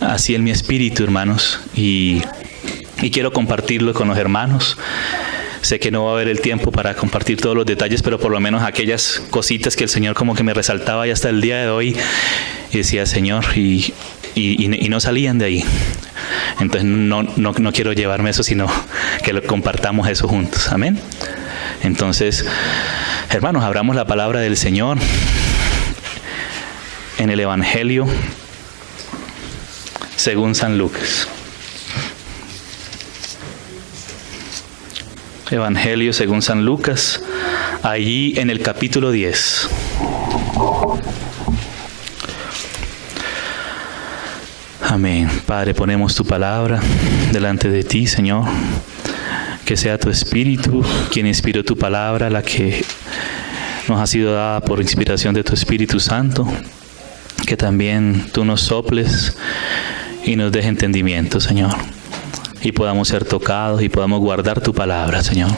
así en mi espíritu, hermanos, y quiero compartirlo con los hermanos. Sé que no va a haber el tiempo para compartir todos los detalles, pero por lo menos aquellas cositas que el Señor como que me resaltaba y hasta el día de hoy, y decía, Señor, y no salían de ahí. Entonces no quiero llevarme eso, sino que lo compartamos eso juntos. Amén. Entonces, hermanos, abramos la palabra del Señor en el Evangelio según San Lucas. Evangelio según San Lucas, allí en el capítulo 10. Amén. Padre, ponemos tu palabra delante de ti, Señor. Que sea tu Espíritu quien inspiró tu palabra, la que nos ha sido dada por inspiración de tu Espíritu Santo. Que también tú nos soples y nos des entendimiento, Señor. Y podamos ser tocados y podamos guardar tu palabra, Señor.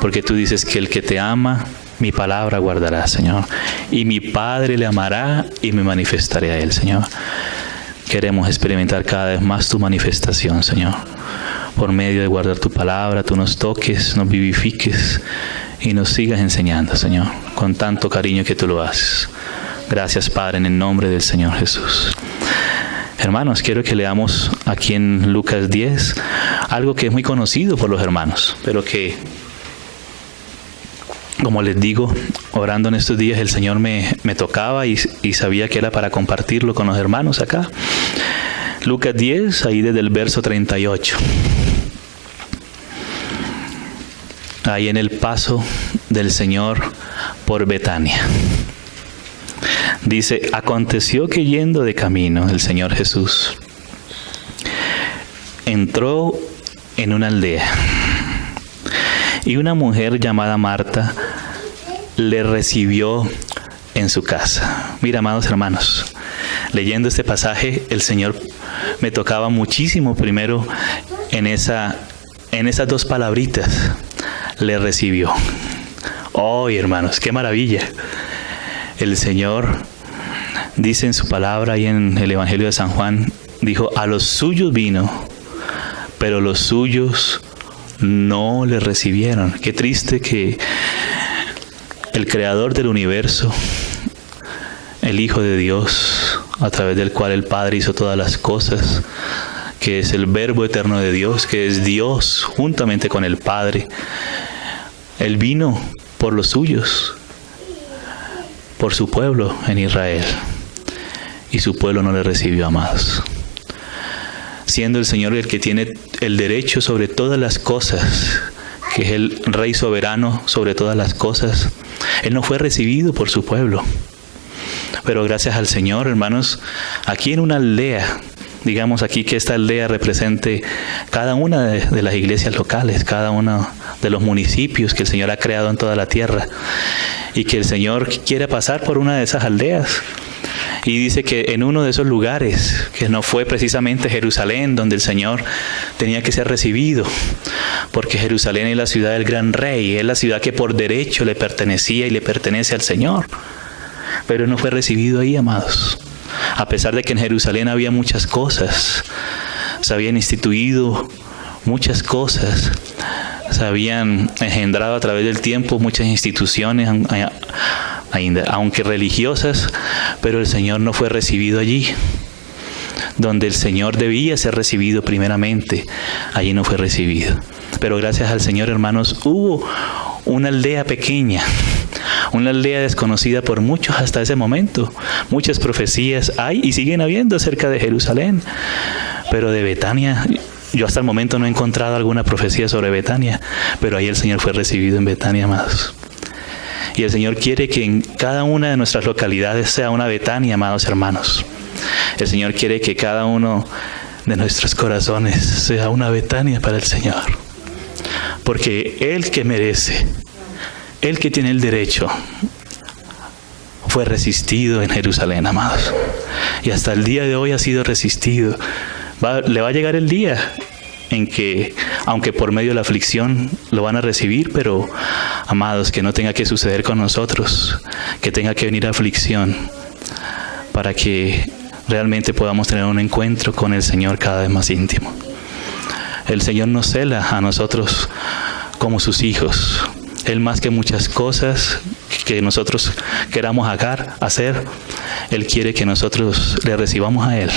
Porque tú dices que el que te ama, mi palabra guardará, Señor. Y mi Padre le amará y me manifestaré a él, Señor. Queremos experimentar cada vez más tu manifestación, Señor. Por medio de guardar tu palabra, tú nos toques, nos vivifiques y nos sigas enseñando, Señor. Con tanto cariño que tú lo haces. Gracias, Padre, en el nombre del Señor Jesús. Hermanos, quiero que leamos aquí en Lucas 10 algo que es muy conocido por los hermanos, pero que, como les digo, orando en estos días el Señor me tocaba y sabía que era para compartirlo con los hermanos acá. Lucas 10, ahí desde el verso 38. Ahí en el paso del Señor por Betania. Dice, aconteció que yendo de camino el Señor Jesús entró en una aldea y una mujer llamada Marta le recibió en su casa. Mira, amados hermanos, leyendo este pasaje el Señor me tocaba muchísimo primero en esas dos palabritas, le recibió. ¡Oh, hermanos, qué maravilla! El Señor dice en su palabra y en el Evangelio de San Juan, dijo, a los suyos vino, pero los suyos no le recibieron. Qué triste que el Creador del universo, el Hijo de Dios, a través del cual el Padre hizo todas las cosas, que es el Verbo eterno de Dios, que es Dios juntamente con el Padre, Él vino por los suyos, por su pueblo en Israel, y su pueblo no le recibió, amados. Siendo el Señor el que tiene el derecho sobre todas las cosas, que es el Rey soberano sobre todas las cosas, Él no fue recibido por su pueblo. Pero gracias al Señor, hermanos, aquí en una aldea, digamos aquí que esta aldea represente cada una de las iglesias locales, cada uno de los municipios que el Señor ha creado en toda la tierra, y que el Señor quiera pasar por una de esas aldeas. Y dice que en uno de esos lugares, que no fue precisamente Jerusalén, donde el Señor tenía que ser recibido, porque Jerusalén es la ciudad del gran rey, es la ciudad que por derecho le pertenecía y le pertenece al Señor. Pero no fue recibido ahí, amados. A pesar de que en Jerusalén había muchas cosas, se habían instituido muchas cosas, se habían engendrado a través del tiempo muchas instituciones, aunque religiosas, pero el Señor no fue recibido allí. Donde el Señor debía ser recibido primeramente, allí no fue recibido. Pero gracias al Señor, hermanos, hubo una aldea pequeña, una aldea desconocida por muchos hasta ese momento. Muchas profecías hay y siguen habiendo acerca de Jerusalén, pero de Betania, yo hasta el momento no he encontrado alguna profecía sobre Betania, pero ahí el Señor fue recibido en Betania, amados. Y el Señor quiere que en cada una de nuestras localidades sea una Betania, amados hermanos. El Señor quiere que cada uno de nuestros corazones sea una Betania para el Señor. Porque Él que merece, Él que tiene el derecho, fue resistido en Jerusalén, amados. Y hasta el día de hoy ha sido resistido. Le va a llegar el día en que, aunque por medio de la aflicción lo van a recibir, pero, amados, que no tenga que suceder con nosotros, que tenga que venir aflicción, para que realmente podamos tener un encuentro con el Señor cada vez más íntimo. El Señor nos cela a nosotros como sus hijos. Él, más que muchas cosas que nosotros queramos hacer, Él quiere que nosotros le recibamos a Él.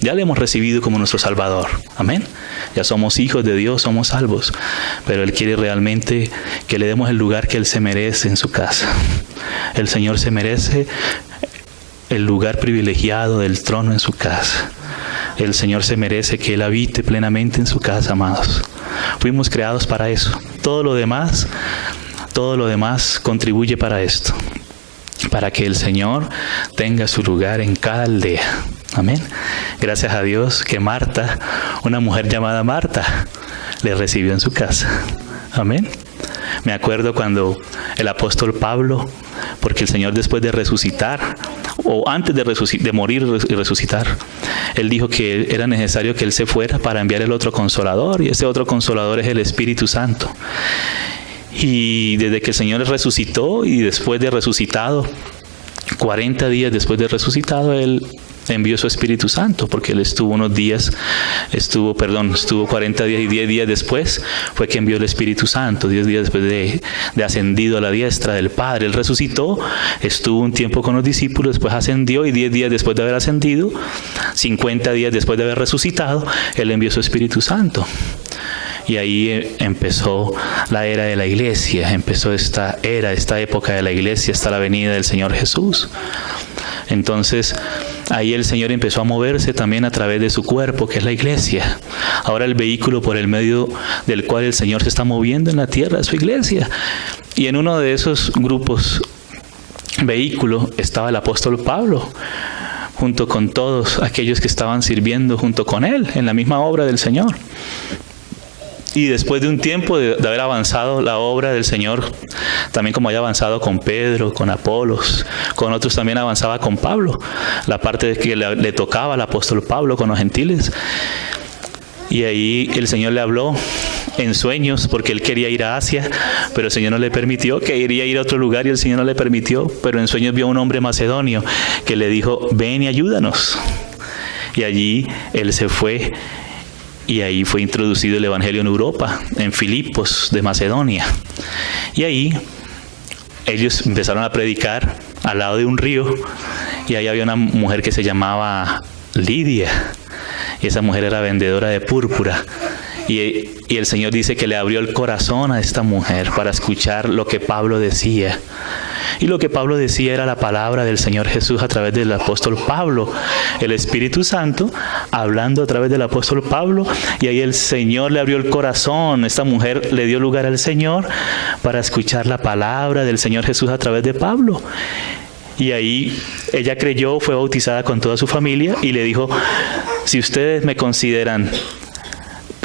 Ya le hemos recibido como nuestro Salvador. Amén. Ya somos hijos de Dios, somos salvos. Pero Él quiere realmente que le demos el lugar que Él se merece en su casa. El Señor se merece el lugar privilegiado del trono en su casa. El Señor se merece que Él habite plenamente en su casa, amados. Fuimos creados para eso. Todo lo demás contribuye para esto. Para que el Señor tenga su lugar en cada aldea. Amén. Gracias a Dios que Marta, una mujer llamada Marta, le recibió en su casa. Amén. Me acuerdo cuando el apóstol Pablo, porque el Señor después de resucitar, o antes de morir y resucitar, Él dijo que era necesario que Él se fuera para enviar el otro Consolador, y ese otro Consolador es el Espíritu Santo. Y desde que el Señor resucitó y después de resucitado, 40 días después de resucitado, Él envió su Espíritu Santo, porque Él estuvo 40 días y 10 días después fue que envió el Espíritu Santo, 10 días después de ascendido a la diestra del Padre. Él resucitó, estuvo un tiempo con los discípulos, después ascendió y 10 días después de haber ascendido, 50 días después de haber resucitado, Él envió su Espíritu Santo. Y ahí empezó la era de la iglesia, empezó esta época de la iglesia hasta la venida del Señor Jesús. Entonces, ahí el Señor empezó a moverse también a través de su cuerpo, que es la iglesia. Ahora el vehículo por el medio del cual el Señor se está moviendo en la tierra es su iglesia. Y en uno de esos grupos, vehículo, estaba el apóstol Pablo, junto con todos aquellos que estaban sirviendo junto con él en la misma obra del Señor. Y después de un tiempo de haber avanzado la obra del Señor, también como había avanzado con Pedro, con Apolos, con otros también avanzaba con Pablo, la parte que le tocaba al apóstol Pablo con los gentiles. Y ahí el Señor le habló en sueños, porque él quería ir a Asia, pero el Señor no le permitió, que quería ir a otro lugar y el Señor no le permitió, pero en sueños vio a un hombre macedonio que le dijo, ven y ayúdanos. Y allí él se fue. Y ahí fue introducido el Evangelio en Europa, en Filipos de Macedonia. Y ahí ellos empezaron a predicar al lado de un río. Y ahí había una mujer que se llamaba Lidia. Y esa mujer era vendedora de púrpura. Y el Señor dice que le abrió el corazón a esta mujer para escuchar lo que Pablo decía. Y lo que Pablo decía era la palabra del Señor Jesús a través del apóstol Pablo. El Espíritu Santo hablando a través del apóstol Pablo. Y ahí el Señor le abrió el corazón. Esta mujer le dio lugar al Señor para escuchar la palabra del Señor Jesús a través de Pablo. Y ahí ella creyó, fue bautizada con toda su familia y le dijo, si ustedes me consideran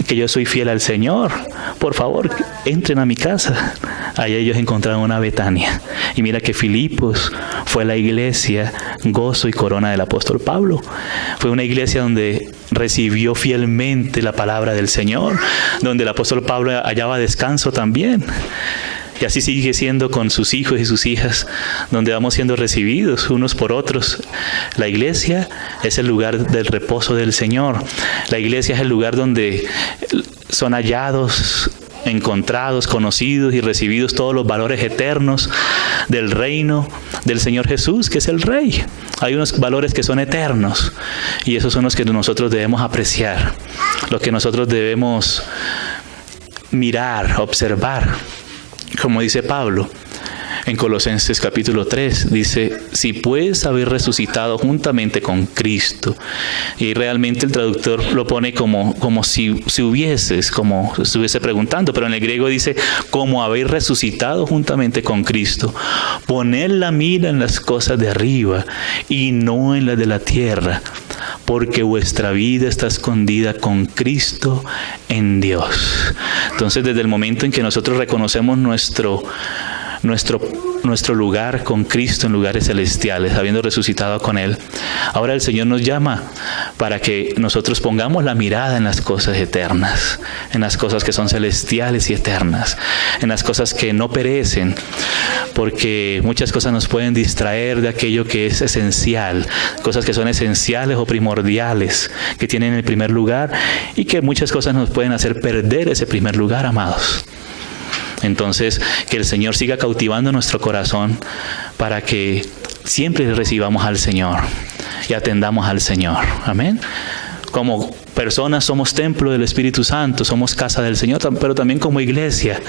que yo soy fiel al Señor, por favor, entren a mi casa. Ahí ellos encontraron una Betania. Y mira que Filipos fue la iglesia, gozo y corona del apóstol Pablo. Fue una iglesia donde recibió fielmente la palabra del Señor, donde el apóstol Pablo hallaba descanso también. Y así sigue siendo con sus hijos y sus hijas, donde vamos siendo recibidos unos por otros. La iglesia es el lugar del reposo del Señor. La iglesia es el lugar donde son hallados, encontrados, conocidos y recibidos todos los valores eternos del reino del Señor Jesús, que es el Rey. Hay unos valores que son eternos y esos son los que nosotros debemos apreciar, los que nosotros debemos mirar, observar. Como dice Pablo en Colosenses capítulo 3, dice, si pues habéis resucitado juntamente con Cristo. Y realmente el traductor lo pone como si hubieses, como si estuviese preguntando, pero en el griego dice, como habéis resucitado juntamente con Cristo. Poned la mira en las cosas de arriba y no en las de la tierra, porque vuestra vida está escondida con Cristo en Dios. Entonces, desde el momento en que nosotros reconocemos nuestro nuestro lugar con Cristo en lugares celestiales, habiendo resucitado con Él. Ahora el Señor nos llama para que nosotros pongamos la mirada en las cosas eternas, en las cosas que son celestiales y eternas, en las cosas que no perecen, porque muchas cosas nos pueden distraer de aquello que es esencial, cosas que son esenciales o primordiales, que tienen el primer lugar, y que muchas cosas nos pueden hacer perder ese primer lugar, amados. Entonces, que el Señor siga cautivando nuestro corazón para que siempre recibamos al Señor y atendamos al Señor. Amén. Como personas somos templo del Espíritu Santo, somos casa del Señor, pero también como iglesia.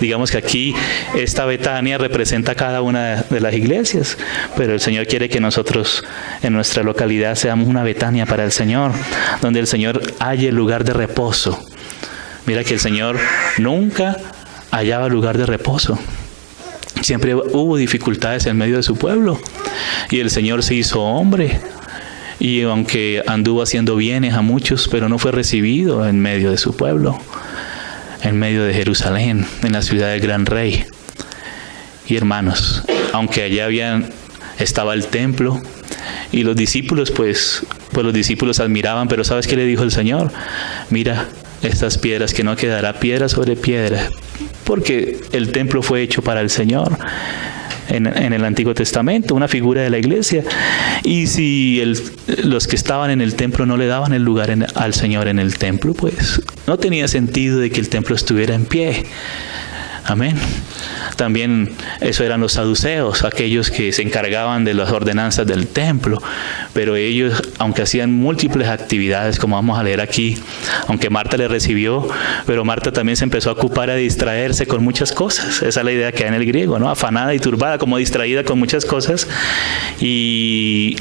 Digamos que aquí esta Betania representa cada una de las iglesias, pero el Señor quiere que nosotros en nuestra localidad seamos una Betania para el Señor, donde el Señor halle lugar de reposo. Mira que el Señor nunca hallaba lugar de reposo. Siempre hubo dificultades en medio de su pueblo, y el Señor se hizo hombre, y aunque anduvo haciendo bienes a muchos, pero no fue recibido en medio de su pueblo, en medio de Jerusalén, en la ciudad del gran rey. Y hermanos, aunque allá estaba el templo, y los discípulos pues los discípulos admiraban, pero ¿sabes qué le dijo el Señor? Mira estas piedras, que no quedará piedra sobre piedra, porque el templo fue hecho para el Señor en el Antiguo Testamento, una figura de la iglesia. Y si los que estaban en el templo no le daban el lugar al Señor en el templo, pues no tenía sentido de que el templo estuviera en pie. Amén. También eso eran los saduceos, aquellos que se encargaban de las ordenanzas del templo, pero ellos, aunque hacían múltiples actividades, como vamos a leer aquí, aunque Marta le recibió, pero Marta también se empezó a ocupar, a distraerse con muchas cosas. Esa es la idea que hay en el griego, ¿no? Afanada y turbada, como distraída con muchas cosas, y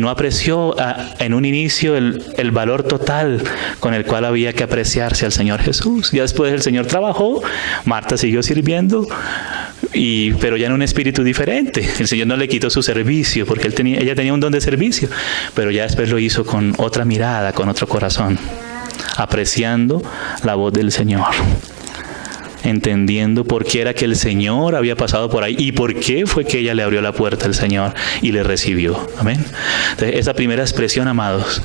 no apreció en un inicio el valor total con el cual había que apreciarse al Señor Jesús. Ya después el Señor trabajó, Marta siguió sirviendo, pero ya en un espíritu diferente. El Señor no le quitó su servicio, porque ella tenía un don de servicio, pero ya después lo hizo con otra mirada, con otro corazón, apreciando la voz del Señor, entendiendo por qué era que el Señor había pasado por ahí y por qué fue que ella le abrió la puerta al Señor y le recibió. Amén. Entonces, esa primera expresión, amados,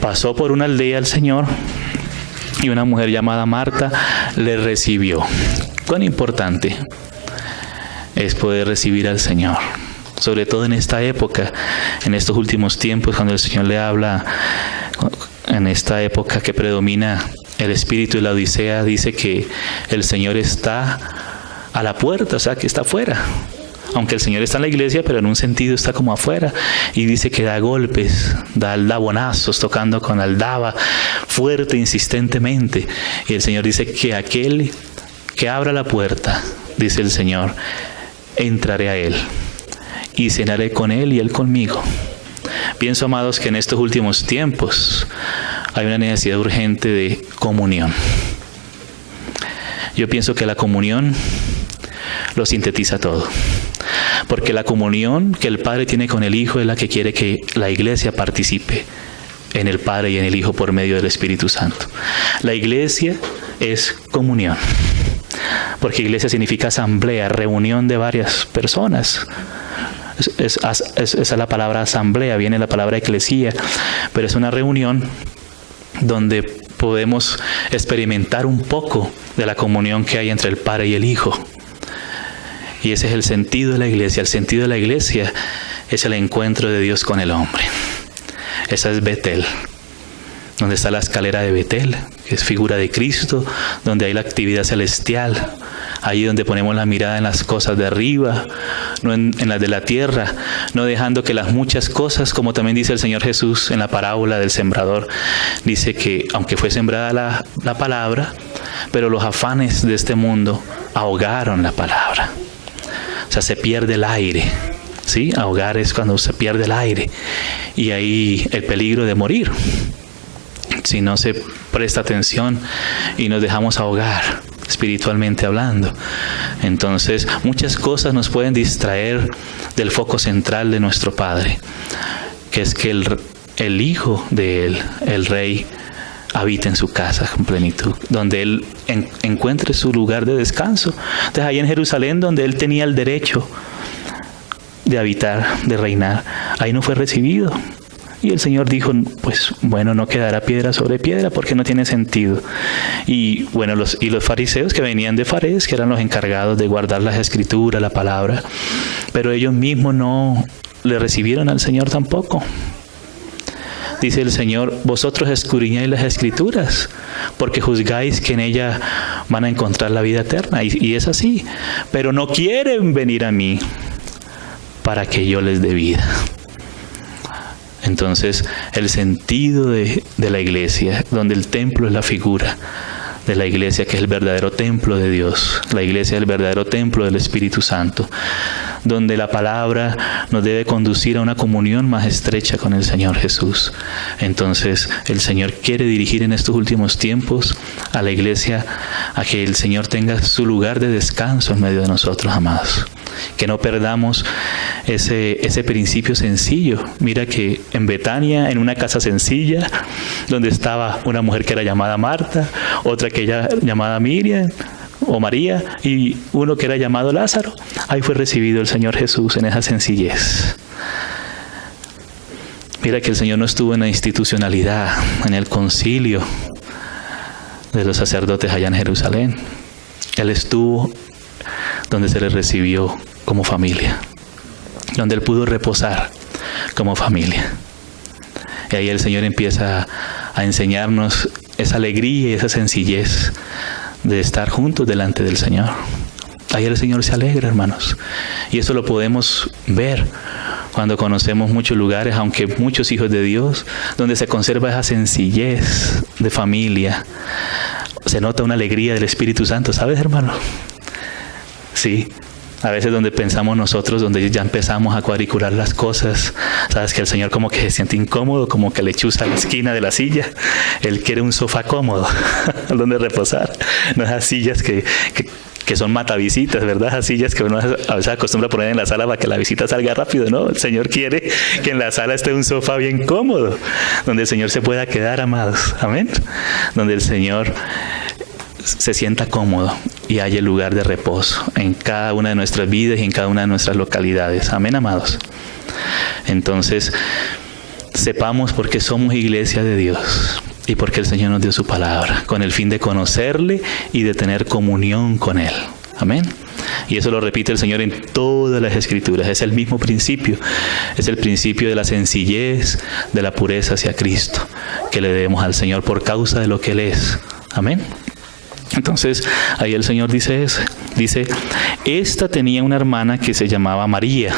pasó por una aldea el Señor, y una mujer llamada Marta le recibió. Cuán importante es poder recibir al Señor, sobre todo en esta época, en estos últimos tiempos, cuando el Señor le habla, en esta época que predomina el espíritu de la Odisea. Dice que el Señor está a la puerta, o sea, que está afuera. Aunque el Señor está en la iglesia, pero en un sentido está como afuera. Y dice que da golpes, da aldabonazos, tocando con aldaba, fuerte, insistentemente. Y el Señor dice que aquel que abra la puerta, dice el Señor, entraré a Él y cenaré con Él y Él conmigo. Pienso, amados, que en estos últimos tiempos hay una necesidad urgente de comunión. Yo pienso que la comunión lo sintetiza todo. Porque la comunión que el Padre tiene con el Hijo es la que quiere que la iglesia participe en el Padre y en el Hijo por medio del Espíritu Santo. La iglesia es comunión. Porque iglesia significa asamblea, reunión de varias personas. Esa es la palabra asamblea, viene la palabra eclesía, pero es una reunión donde podemos experimentar un poco de la comunión que hay entre el Padre y el Hijo. Y ese es el sentido de la iglesia. El sentido de la iglesia es el encuentro de Dios con el hombre. Esa es Betel, donde está la escalera de Betel, que es figura de Cristo, donde hay la actividad celestial, ahí donde ponemos la mirada en las cosas de arriba, no en las de la tierra, no dejando que las muchas cosas, como también dice el Señor Jesús en la parábola del sembrador, dice que aunque fue sembrada la palabra, pero los afanes de este mundo ahogaron la palabra. O sea, se pierde el aire, ¿sí? Ahogar es cuando se pierde el aire, y ahí el peligro de morir, si no se presta atención y nos dejamos ahogar, espiritualmente hablando. Entonces, muchas cosas nos pueden distraer del foco central de nuestro Padre, que es que el Hijo de Él, el Rey, habite en su casa con plenitud, donde Él encuentre su lugar de descanso. Entonces ahí en Jerusalén, donde Él tenía el derecho de habitar, de reinar, ahí no fue recibido. Y el Señor dijo, pues bueno, no quedará piedra sobre piedra porque no tiene sentido. Y bueno, los fariseos que venían de Fares, que eran los encargados de guardar las escrituras, la palabra, pero ellos mismos no le recibieron al Señor tampoco. Dice el Señor, vosotros escudriñáis las escrituras, porque juzgáis que en ellas van a encontrar la vida eterna. Y es así. Pero no quieren venir a mí para que yo les dé vida. Entonces, el sentido de la iglesia, donde el templo es la figura de la iglesia, que es el verdadero templo de Dios. La iglesia es el verdadero templo del Espíritu Santo, donde la palabra nos debe conducir a una comunión más estrecha con el Señor Jesús. Entonces, el Señor quiere dirigir en estos últimos tiempos a la iglesia a que el Señor tenga su lugar de descanso en medio de nosotros, amados. Que no perdamos ese principio sencillo. Mira que en Betania, en una casa sencilla, donde estaba una mujer que era llamada Marta, otra que era llamada Miriam o María, y uno que era llamado Lázaro, ahí fue recibido el Señor Jesús en esa sencillez. Mira que el Señor no estuvo en la institucionalidad, en el concilio de los sacerdotes allá en Jerusalén. Él estuvo donde se le recibió como familia, donde Él pudo reposar como familia. Y ahí el Señor empieza a enseñarnos esa alegría y esa sencillez de estar juntos delante del Señor. Ahí el Señor se alegra, hermanos. Y eso lo podemos ver cuando conocemos muchos lugares, aunque muchos hijos de Dios, donde se conserva esa sencillez de familia. Se nota una alegría del Espíritu Santo, ¿sabes, hermano? Sí. A veces donde pensamos nosotros, donde ya empezamos a cuadricular las cosas, sabes que el Señor como que se siente incómodo, como que le chuza la esquina de la silla. Él quiere un sofá cómodo donde reposar. No esas sillas que son matavisitas, ¿verdad? Esas sillas que uno a veces acostumbra a poner en la sala para que la visita salga rápido, ¿no? El Señor quiere que en la sala esté un sofá bien cómodo, donde el Señor se pueda quedar, amados. Amén. Donde el Señor se sienta cómodo y haya lugar de reposo en cada una de nuestras vidas y en cada una de nuestras localidades. Amén, amados. Entonces, sepamos por qué somos iglesia de Dios y porque el Señor nos dio su palabra, con el fin de conocerle y de tener comunión con Él. Amén. Y eso lo repite el Señor en todas las Escrituras. Es el mismo principio. Es el principio de la sencillez, de la pureza hacia Cristo, que le debemos al Señor por causa de lo que Él es. Amén. Entonces, ahí el Señor dice eso. Dice, esta tenía una hermana que se llamaba María,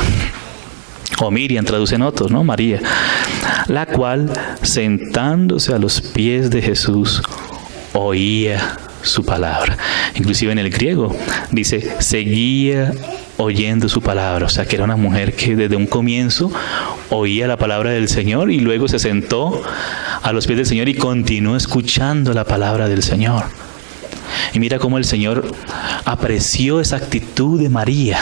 o Miriam, traducen otros, ¿no? María, la cual, sentándose a los pies de Jesús, oía su palabra. Inclusive en el griego dice, seguía oyendo su palabra. O sea, que era una mujer que desde un comienzo oía la palabra del Señor y luego se sentó a los pies del Señor y continuó escuchando la palabra del Señor. Y mira cómo el Señor apreció esa actitud de María,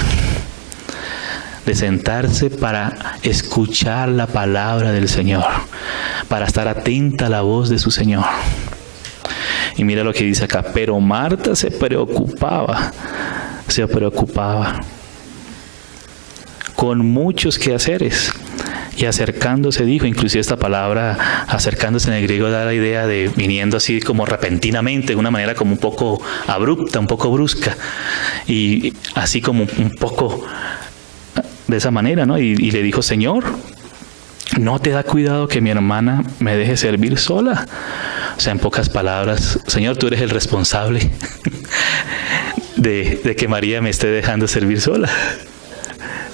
de sentarse para escuchar la palabra del Señor, para estar atenta a la voz de su Señor. Y mira lo que dice acá, pero Marta se preocupaba con muchos quehaceres. Y acercándose dijo, inclusive esta palabra acercándose en el griego da la idea de viniendo así como repentinamente, de una manera como un poco abrupta, un poco brusca, y así como un poco de esa manera, ¿no? Y le dijo, Señor, ¿no te da cuidado que mi hermana me deje servir sola? O sea, en pocas palabras, Señor, tú eres el responsable de que María me esté dejando servir sola.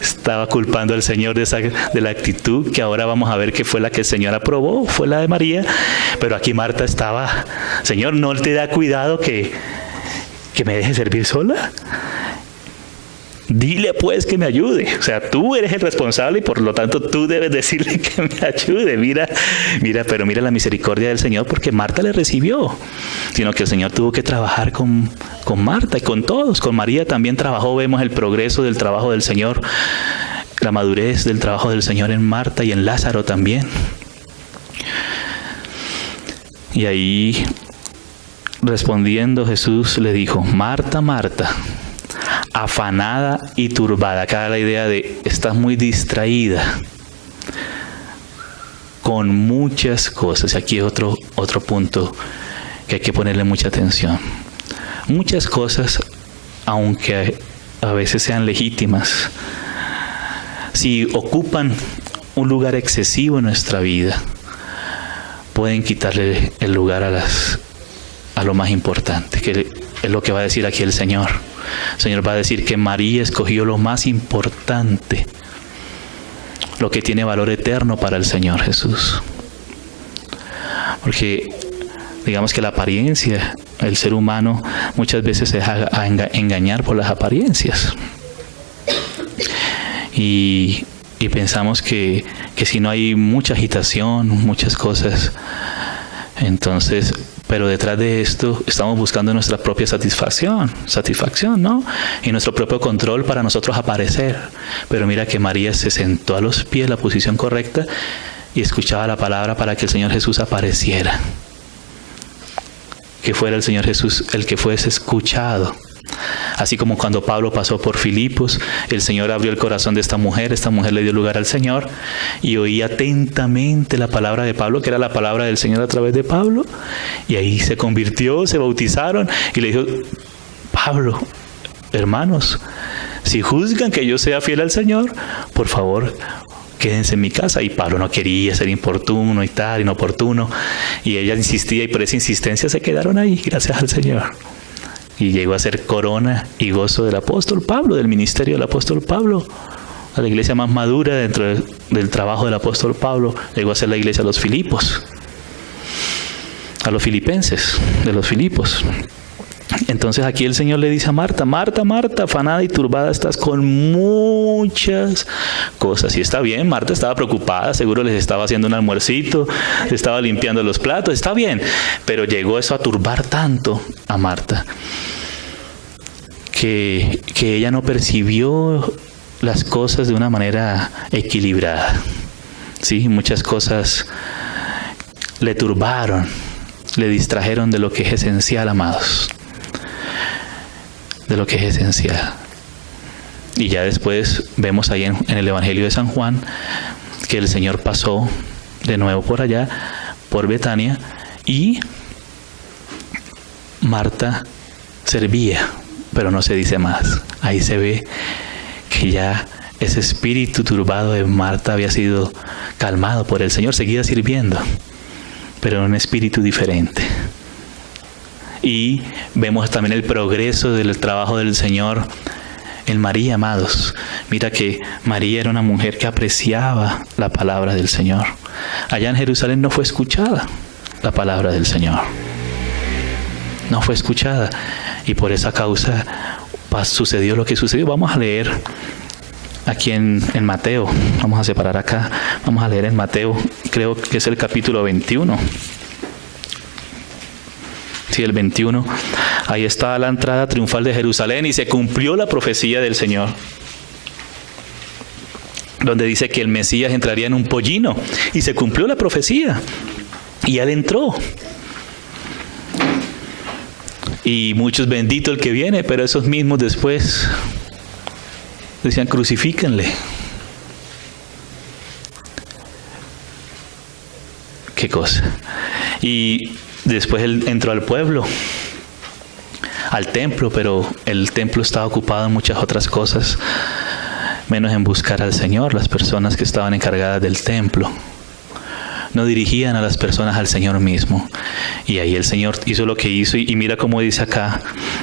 Estaba culpando al Señor de la actitud que ahora vamos a ver que fue la que el Señor aprobó, fue la de María. Pero aquí Marta estaba, Señor, ¿no te da cuidado que me deje servir sola? Dile pues que me ayude. O sea, tú eres el responsable y por lo tanto tú debes decirle que me ayude. Pero mira la misericordia del Señor, porque Marta le recibió. Sino que el Señor tuvo que trabajar con Marta y con todos. Con María también trabajó. Vemos el progreso del trabajo del Señor, la madurez del trabajo del Señor en Marta y en Lázaro también. Y ahí, respondiendo, Jesús le dijo: Marta, Marta, afanada y turbada. Acá la idea de estás muy distraída con muchas cosas. Y aquí es otro punto que hay que ponerle mucha atención. Muchas cosas, aunque a veces sean legítimas, si ocupan un lugar excesivo en nuestra vida, pueden quitarle el lugar a lo más importante, que es lo que va a decir aquí el Señor. El Señor va a decir que María escogió lo más importante, lo que tiene valor eterno para el Señor Jesús. Porque digamos que la apariencia, el ser humano muchas veces se deja engañar por las apariencias. Y pensamos que si no hay mucha agitación, muchas cosas, entonces, pero detrás de esto estamos buscando nuestra propia satisfacción, ¿no? Y nuestro propio control para nosotros aparecer. Pero mira que María se sentó a los pies, la posición correcta, y escuchaba la palabra para que el Señor Jesús apareciera. Que fuera el Señor Jesús el que fuese escuchado. Así como cuando Pablo pasó por Filipos, el Señor abrió el corazón de esta mujer le dio lugar al Señor y oía atentamente la palabra de Pablo, que era la palabra del Señor a través de Pablo, y ahí se convirtió, se bautizaron y le dijo: Pablo, hermanos, si juzgan que yo sea fiel al Señor, por favor, quédense en mi casa. Y Pablo no quería ser importuno y tal, inoportuno, y ella insistía, y por esa insistencia se quedaron ahí, gracias al Señor. Y llegó a ser corona y gozo del apóstol Pablo, del ministerio del apóstol Pablo. A la iglesia más madura dentro del trabajo del apóstol Pablo llegó a ser la iglesia de los Filipos, a los filipenses de los Filipos. Entonces aquí el Señor le dice a Marta: Marta, Marta, afanada y turbada estás con muchas cosas. Y está bien, Marta estaba preocupada, seguro les estaba haciendo un almuercito, estaba limpiando los platos, está bien. Pero llegó eso a turbar tanto a Marta que ella no percibió las cosas de una manera equilibrada. Sí, muchas cosas le turbaron, le distrajeron de lo que es esencial, amados. De lo que es esencial. Y ya después vemos ahí en el Evangelio de San Juan que el Señor pasó de nuevo por allá, por Betania, y Marta servía, pero no se dice más. Ahí se ve que ya ese espíritu turbado de Marta había sido calmado por el Señor, seguía sirviendo, pero en un espíritu diferente. Y vemos también el progreso del trabajo del Señor en María, amados. Mira que María era una mujer que apreciaba la palabra del Señor. Allá en Jerusalén no fue escuchada la palabra del Señor. No fue escuchada. Y por esa causa sucedió lo que sucedió. Vamos a leer aquí en Mateo. Vamos a separar acá. Vamos a leer en Mateo, creo que es el capítulo 21. Sí, el 21. Ahí está la entrada triunfal de Jerusalén y se cumplió la profecía del Señor, donde dice que el Mesías entraría en un pollino, y se cumplió la profecía y él entró. Y muchos: bendito el que viene, pero esos mismos después decían: crucifíquenle. Qué cosa. Y después él entró al pueblo, al templo, pero el templo estaba ocupado en muchas otras cosas, menos en buscar al Señor. Las personas que estaban encargadas del templo no dirigían a las personas al Señor mismo. Y ahí el Señor hizo lo que hizo, y mira cómo dice acá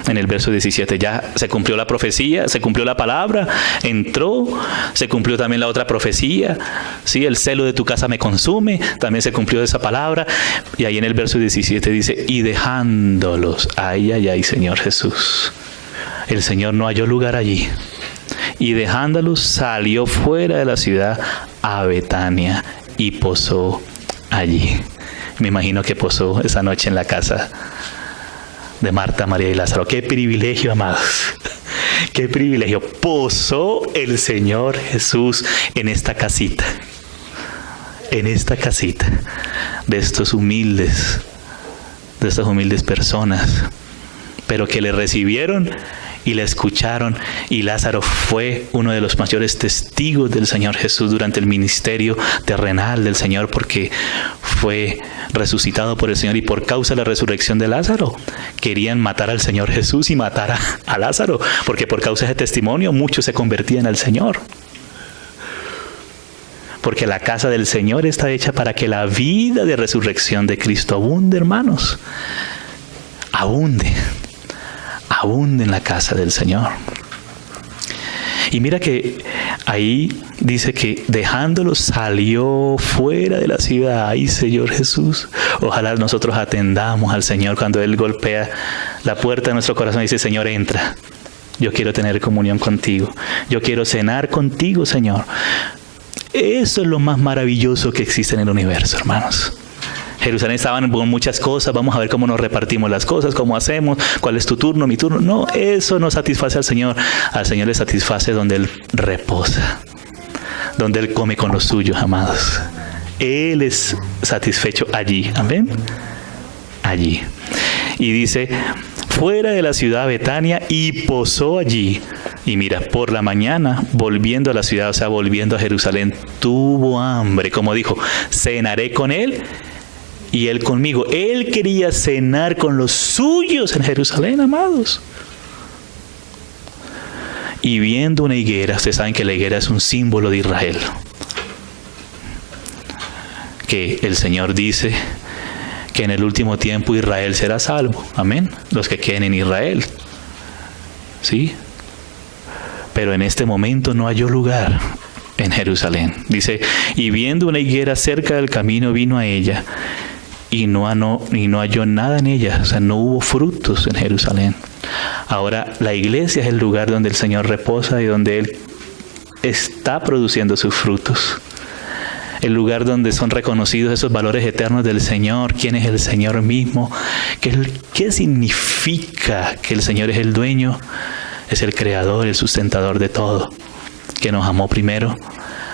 en el verso 17: ya se cumplió la profecía, se cumplió la palabra, entró, se cumplió también la otra profecía, ¿sí? El celo de tu casa me consume, también se cumplió esa palabra. Y ahí en el verso 17 dice: y dejándolos, ay, Señor Jesús, el Señor no halló lugar allí, y dejándolos salió fuera de la ciudad a Betania y posó allí. Me imagino que posó esa noche en la casa de Marta, María y Lázaro. ¡Qué privilegio, amados! ¡Qué privilegio! Posó el Señor Jesús en esta casita. En esta casita de estos humildes de estas humildes personas, pero que le recibieron y le escucharon, y Lázaro fue uno de los mayores testigos del Señor Jesús durante el ministerio terrenal del Señor, porque fue resucitado por el Señor, y por causa de la resurrección de Lázaro querían matar al Señor Jesús y matar a Lázaro, porque por causa de ese testimonio muchos se convertían al Señor. Porque la casa del Señor está hecha para que la vida de resurrección de Cristo abunde, hermanos. Abunde en la casa del Señor. Y mira que ahí dice que dejándolo salió fuera de la ciudad. Ay, Señor Jesús, ojalá nosotros atendamos al Señor cuando Él golpea la puerta de nuestro corazón y dice: Señor, entra. Yo quiero tener comunión contigo. Yo quiero cenar contigo, Señor. Eso es lo más maravilloso que existe en el universo, hermanos. Jerusalén estaban con muchas cosas, vamos a ver cómo nos repartimos las cosas, cómo hacemos, cuál es tu turno, mi turno. No, eso no satisface al Señor. Al Señor le satisface donde Él reposa, donde Él come con los suyos, amados. Él es satisfecho allí, amén. Allí. Y dice: fuera de la ciudad Betania, y posó allí. Y mira, por la mañana, volviendo a la ciudad, o sea, volviendo a Jerusalén, tuvo hambre. Como dijo: cenaré con Él y Él conmigo. Él quería cenar con los suyos en Jerusalén, amados. Y viendo una higuera, ustedes saben que la higuera es un símbolo de Israel, que el Señor dice que en el último tiempo Israel será salvo. Amén. Los que queden en Israel. ¿Sí? Pero en este momento no halló lugar en Jerusalén. Dice: y viendo una higuera cerca del camino, vino a ella y no halló nada en ella. O sea, no hubo frutos en Jerusalén. Ahora, la iglesia es el lugar donde el Señor reposa y donde Él está produciendo sus frutos. El lugar donde son reconocidos esos valores eternos del Señor. ¿Quién es el Señor mismo? ¿Qué significa que el Señor es el dueño? Es el creador, el sustentador de todo, que nos amó primero.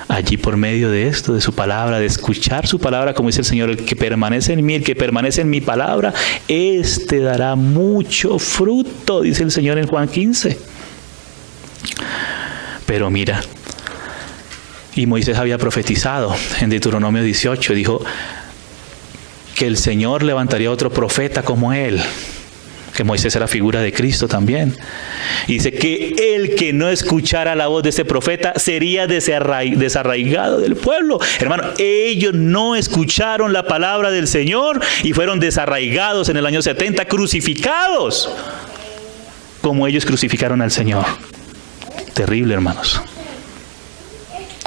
Allí por medio de esto, de su palabra, de escuchar su palabra, como dice el Señor: el que permanece en mí, el que permanece en mi palabra, este dará mucho fruto, dice el Señor en Juan 15. Pero mira, y Moisés había profetizado en Deuteronomio 18, dijo que el Señor levantaría otro profeta como él, que Moisés era figura de Cristo también. Y dice que el que no escuchara la voz de ese profeta sería desarraigado del pueblo. Hermano, ellos no escucharon la palabra del Señor y fueron desarraigados en el año 70, crucificados, como ellos crucificaron al Señor. Terrible, hermanos.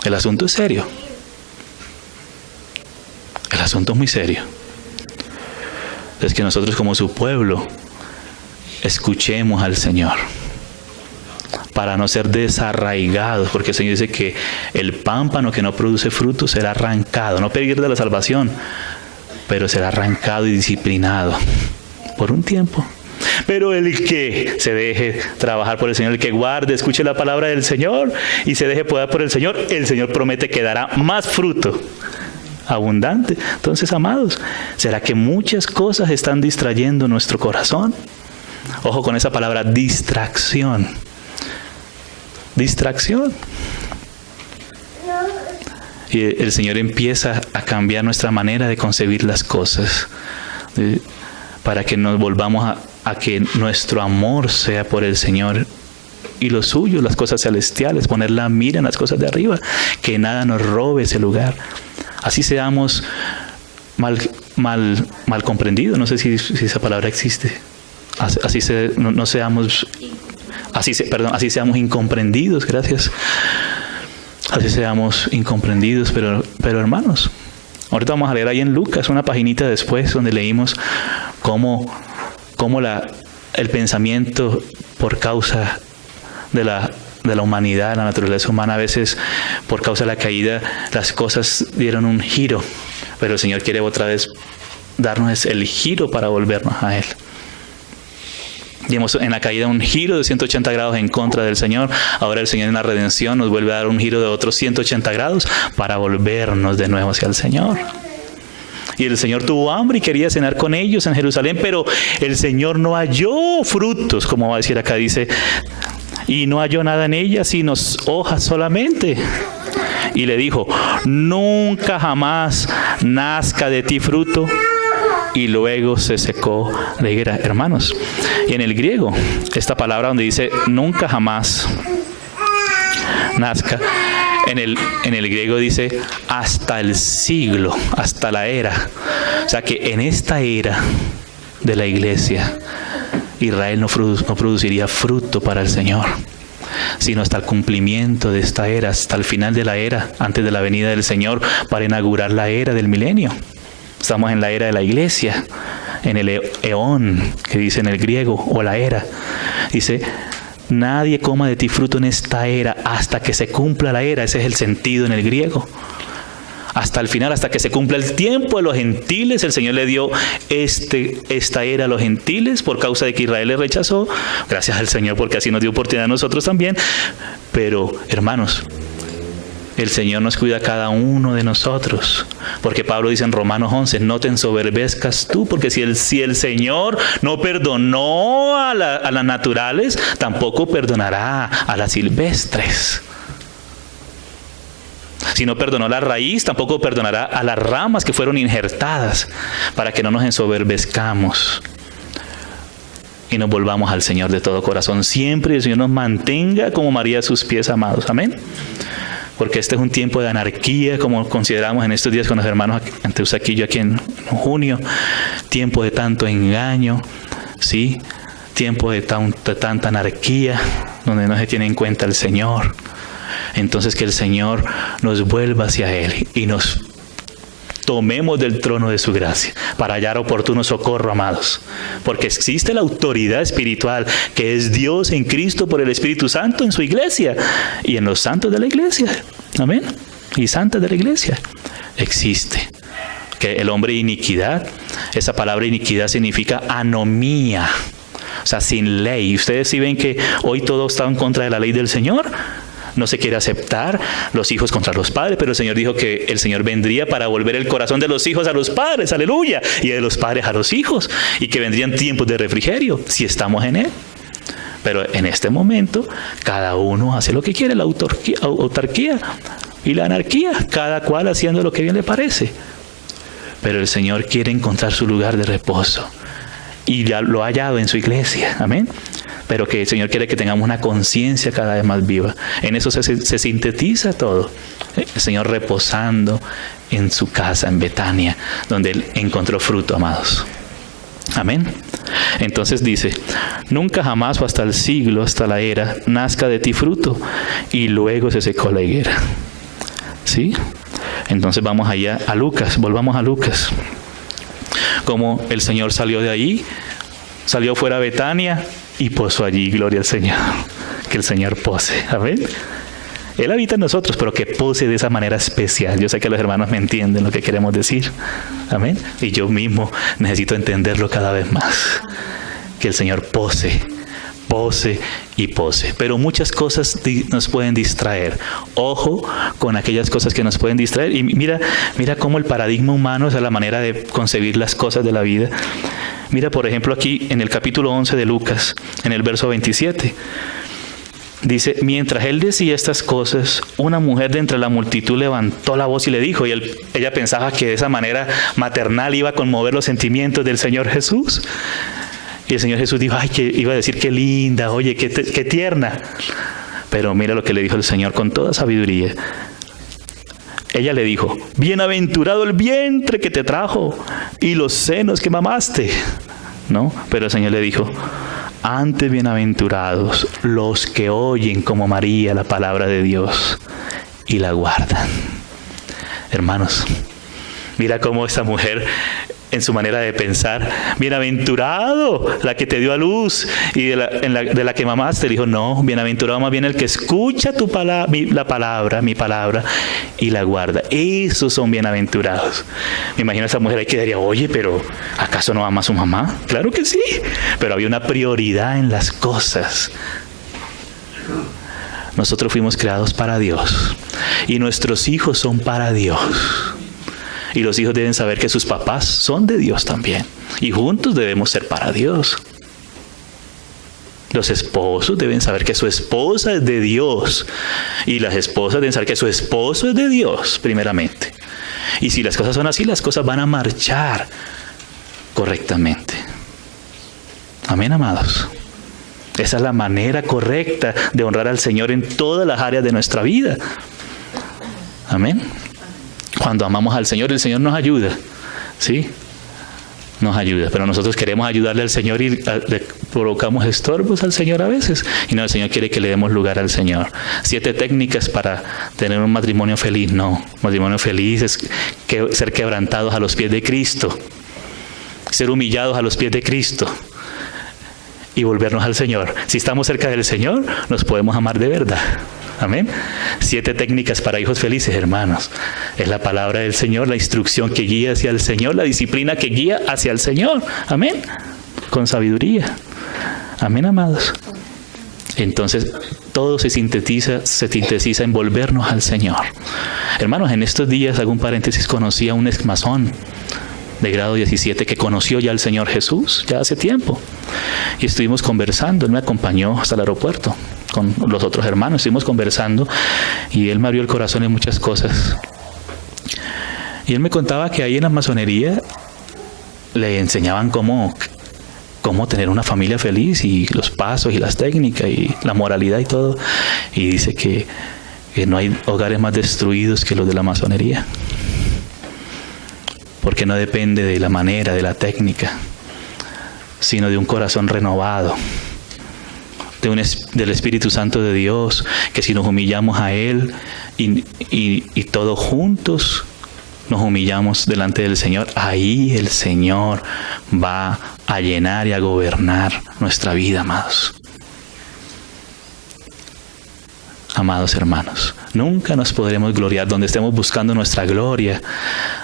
El asunto es serio. El asunto es muy serio. Es que nosotros, como su pueblo, escuchemos al Señor para no ser desarraigados, porque el Señor dice que el pámpano que no produce fruto será arrancado, no pierde la salvación, pero será arrancado y disciplinado por un tiempo. Pero el que se deje trabajar por el Señor, el que guarde, escuche la palabra del Señor y se deje podar por el Señor promete que dará más fruto, abundante. Entonces, amados, ¿será que muchas cosas están distrayendo nuestro corazón? Ojo con esa palabra, distracción. Distracción. Y el Señor empieza a cambiar nuestra manera de concebir las cosas, para que nos volvamos a que nuestro amor sea por el Señor y lo suyo, las cosas celestiales, poner la mira en las cosas de arriba, que nada nos robe ese lugar. Así seamos mal comprendidos, no sé si esa palabra existe. Así seamos incomprendidos, gracias. Así seamos incomprendidos, pero hermanos, ahorita vamos a leer ahí en Lucas, una paginita después, donde leímos cómo el pensamiento, por causa de la humanidad, la naturaleza humana, a veces por causa de la caída, las cosas dieron un giro, pero el Señor quiere otra vez darnos el giro para volvernos a Él. Dimos en la caída un giro de 180 grados en contra del Señor. Ahora el Señor en la redención nos vuelve a dar un giro de otros 180 grados para volvernos de nuevo hacia el Señor. Y el Señor tuvo hambre y quería cenar con ellos en Jerusalén, pero el Señor no halló frutos, como va a decir acá, dice, y no halló nada en ella, sino hojas solamente. Y le dijo, nunca jamás nazca de ti fruto. Y luego se secó la higuera. Hermanos, y en el griego, esta palabra donde dice, nunca jamás nazca, en el griego dice, hasta el siglo, hasta la era. O sea que en esta era de la iglesia, Israel no produciría fruto para el Señor, sino hasta el cumplimiento de esta era, hasta el final de la era, antes de la venida del Señor, para inaugurar la era del milenio. Estamos en la era de la iglesia, en el eón, que dice en el griego, o la era. Dice, nadie coma de ti fruto en esta era hasta que se cumpla la era. Ese es el sentido en el griego. Hasta el final, hasta que se cumpla el tiempo de los gentiles. El Señor le dio esta era a los gentiles por causa de que Israel le rechazó. Gracias al Señor, porque así nos dio oportunidad a nosotros también. Pero, hermanos, el Señor nos cuida a cada uno de nosotros. Porque Pablo dice en Romanos 11, no te ensoberbezcas tú, porque si el Señor no perdonó a las naturales, tampoco perdonará a las silvestres. Si no perdonó la raíz, tampoco perdonará a las ramas que fueron injertadas, para que no nos ensoberbezcamos y nos volvamos al Señor de todo corazón. Siempre el Señor nos mantenga como María a sus pies, amados. Amén. Porque este es un tiempo de anarquía, como consideramos en estos días con los hermanos ante Usaquillo aquí en junio. Tiempo de tanto engaño, ¿sí? Tiempo de tanta anarquía, donde no se tiene en cuenta el Señor. Entonces que el Señor nos vuelva hacia Él y nos tomemos del trono de su gracia para hallar oportuno socorro, amados. Porque existe la autoridad espiritual que es Dios en Cristo por el Espíritu Santo en su iglesia y en los santos de la iglesia. Amén. Y santas de la iglesia. Existe. Que el hombre de iniquidad, esa palabra iniquidad significa anomía. O sea, sin ley. Ustedes sí ven que hoy todo está en contra de la ley del Señor. No se quiere aceptar los hijos contra los padres, pero el Señor dijo que el Señor vendría para volver el corazón de los hijos a los padres, aleluya, y de los padres a los hijos, y que vendrían tiempos de refrigerio, si estamos en Él. Pero en este momento, cada uno hace lo que quiere, la autarquía y la anarquía, cada cual haciendo lo que bien le parece. Pero el Señor quiere encontrar su lugar de reposo, y ya lo ha hallado en su iglesia, amén. Pero que el Señor quiere que tengamos una conciencia cada vez más viva. En eso se sintetiza todo. El Señor reposando en su casa, en Betania, donde Él encontró fruto, amados. Amén. Entonces dice, nunca jamás o hasta el siglo, hasta la era, nazca de ti fruto. Y luego se secó la higuera. ¿Sí? Entonces vamos allá a Lucas, volvamos a Lucas. Como el Señor salió de ahí, salió fuera a Betania y posó allí, gloria al Señor. Que el Señor pose, amén. Él habita en nosotros, pero que pose de esa manera especial. Yo sé que los hermanos me entienden lo que queremos decir, amén. Y yo mismo necesito entenderlo cada vez más. Que el Señor pose y pose. Pero muchas cosas nos pueden distraer. Ojo con aquellas cosas que nos pueden distraer. Y mira cómo el paradigma humano, esa es la manera de concebir las cosas de la vida. Mira, por ejemplo, aquí en el capítulo 11 de Lucas, en el verso 27, dice, mientras él decía estas cosas, una mujer de entre la multitud levantó la voz y le dijo, y ella pensaba que de esa manera maternal iba a conmover los sentimientos del Señor Jesús. Y el Señor Jesús dijo, ay, que iba a decir qué linda, oye, qué tierna. Pero mira lo que le dijo el Señor con toda sabiduría. Ella le dijo, bienaventurado el vientre que te trajo y los senos que mamaste. ¿No? Pero el Señor le dijo, antes bienaventurados los que oyen como María la palabra de Dios y la guardan. Hermanos, mira cómo esta mujer en su manera de pensar, bienaventurado la que te dio a luz y de la que mamaste. Dijo, no, bienaventurado más bien el que escucha mi palabra y la guarda. Esos son bienaventurados. Me imagino a esa mujer ahí que diría, oye, pero ¿acaso no ama a su mamá? Claro que sí, pero había una prioridad en las cosas. Nosotros fuimos creados para Dios y nuestros hijos son para Dios. Y los hijos deben saber que sus papás son de Dios también. Y juntos debemos ser para Dios. Los esposos deben saber que su esposa es de Dios. Y las esposas deben saber que su esposo es de Dios, primeramente. Y si las cosas son así, las cosas van a marchar correctamente. Amén, amados. Esa es la manera correcta de honrar al Señor en todas las áreas de nuestra vida. Amén. Cuando amamos al Señor, el Señor nos ayuda. ¿Sí? Nos ayuda. Pero nosotros queremos ayudarle al Señor y le provocamos estorbos al Señor a veces. Y no, el Señor quiere que le demos lugar al Señor. 7 técnicas para tener un matrimonio feliz. No. Matrimonio feliz es ser quebrantados a los pies de Cristo. Ser humillados a los pies de Cristo. Y volvernos al Señor. Si estamos cerca del Señor, nos podemos amar de verdad. Amén. 7 técnicas para hijos felices, hermanos. Es la palabra del Señor, la instrucción que guía hacia el Señor, la disciplina que guía hacia el Señor. Amén. Con sabiduría. Amén, amados. Entonces, todo se sintetiza en volvernos al Señor. Hermanos, en estos días, hago un paréntesis, conocí a un ex-masón de grado 17 que conoció ya al Señor Jesús, ya hace tiempo. Y estuvimos conversando, él me acompañó hasta el aeropuerto con los otros hermanos, estuvimos conversando y él me abrió el corazón en muchas cosas. Y él me contaba que ahí en la masonería le enseñaban cómo tener una familia feliz y los pasos y las técnicas y la moralidad y todo. Y dice que no hay hogares más destruidos que los de la masonería. Porque no depende de la manera, de la técnica, sino de un corazón renovado, del Espíritu Santo de Dios, que si nos humillamos a Él y todos juntos nos humillamos delante del Señor, ahí el Señor va a llenar y a gobernar nuestra vida, amados. Amados hermanos, nunca nos podremos gloriar. Donde estemos buscando nuestra gloria,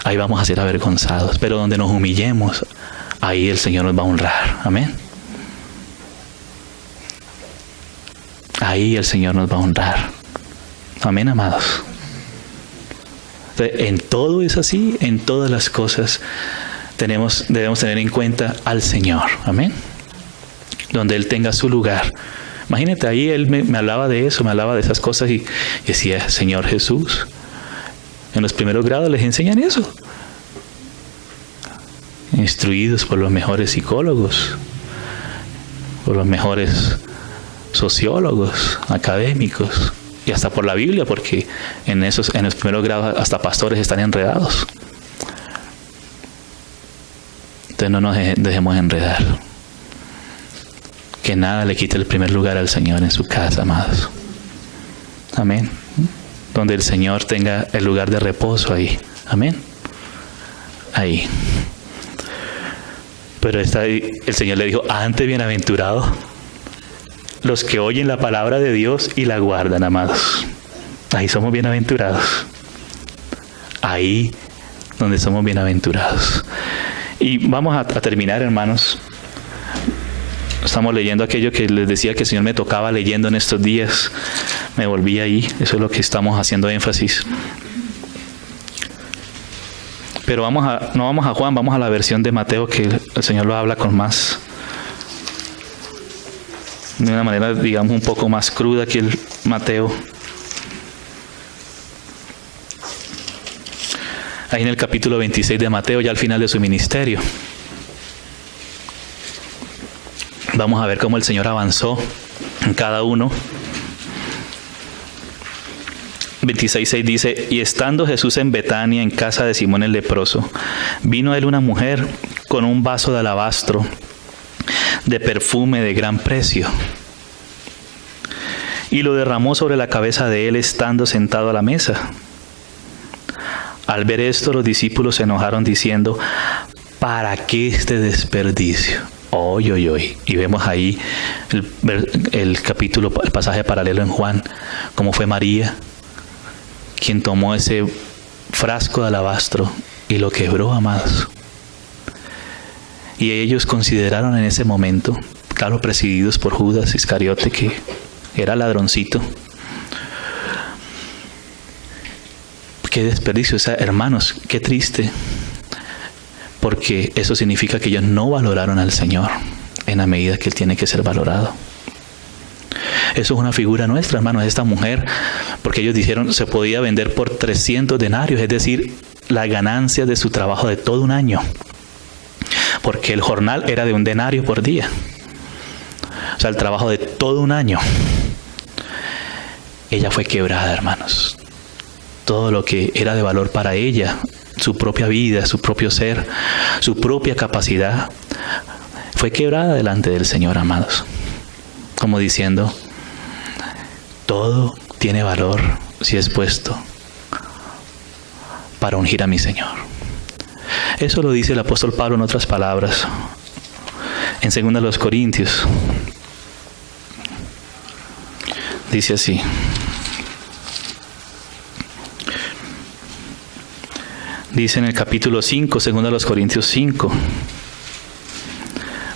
ahí vamos a ser avergonzados. Pero donde nos humillemos, ahí el Señor nos va a honrar. Amén. Ahí el Señor nos va a honrar. Amén, amados. Entonces, en todo es así, en todas las cosas debemos tener en cuenta al Señor. Amén. Donde Él tenga su lugar. Imagínate, ahí él me hablaba de eso, me hablaba de esas cosas y decía, Señor Jesús, en los primeros grados les enseñan eso. Instruidos por los mejores psicólogos, por los mejores sociólogos, académicos y hasta por la Biblia, porque en los primeros grados hasta pastores están enredados. Entonces no nos dejemos enredar. Que nada le quite el primer lugar al Señor en su casa, amados. Amén. Donde el Señor tenga el lugar de reposo ahí. Amén. Ahí. Pero el Señor le dijo, antes bienaventurados los que oyen la palabra de Dios y la guardan, amados. Ahí somos bienaventurados. Ahí donde somos bienaventurados. Y vamos a terminar, hermanos. Estamos leyendo aquello que les decía que el Señor me tocaba leyendo en estos días. Me volví ahí. Eso es lo que estamos haciendo énfasis. Pero no vamos a Juan, vamos a la versión de Mateo, que el Señor lo habla con más, de una manera, digamos, un poco más cruda que el Mateo. Ahí en el capítulo 26 de Mateo, ya al final de su ministerio. Vamos a ver cómo el Señor avanzó en cada uno. 26:6 dice, y estando Jesús en Betania, en casa de Simón el leproso, vino a él una mujer con un vaso de alabastro de perfume de gran precio, y lo derramó sobre la cabeza de él estando sentado a la mesa. Al ver esto, los discípulos se enojaron diciendo, ¿para qué este desperdicio? Y vemos ahí el pasaje paralelo en Juan, cómo fue María quien tomó ese frasco de alabastro y lo quebró, amados. Y ellos consideraron en ese momento, claro, presididos por Judas Iscariote, que era ladroncito, Qué desperdicio, o sea, hermanos, qué triste. Porque eso significa que ellos no valoraron al Señor en la medida que Él tiene que ser valorado. Eso es una figura nuestra, hermanos, esta mujer, porque ellos dijeron se podía vender por 300 denarios, es decir, la ganancia de su trabajo de todo un año. Porque el jornal era de 1 denario por día. O sea, el trabajo de todo un año. Ella fue quebrada, hermanos. Todo lo que era de valor para ella, su propia vida, su propio ser, su propia capacidad, fue quebrada delante del Señor, amados. Como diciendo, todo tiene valor si es puesto para ungir a mi Señor. Eso lo dice el apóstol Pablo en otras palabras, en 2 Corintios. Dice así. Dice en el capítulo 5, 2 Corintios 5,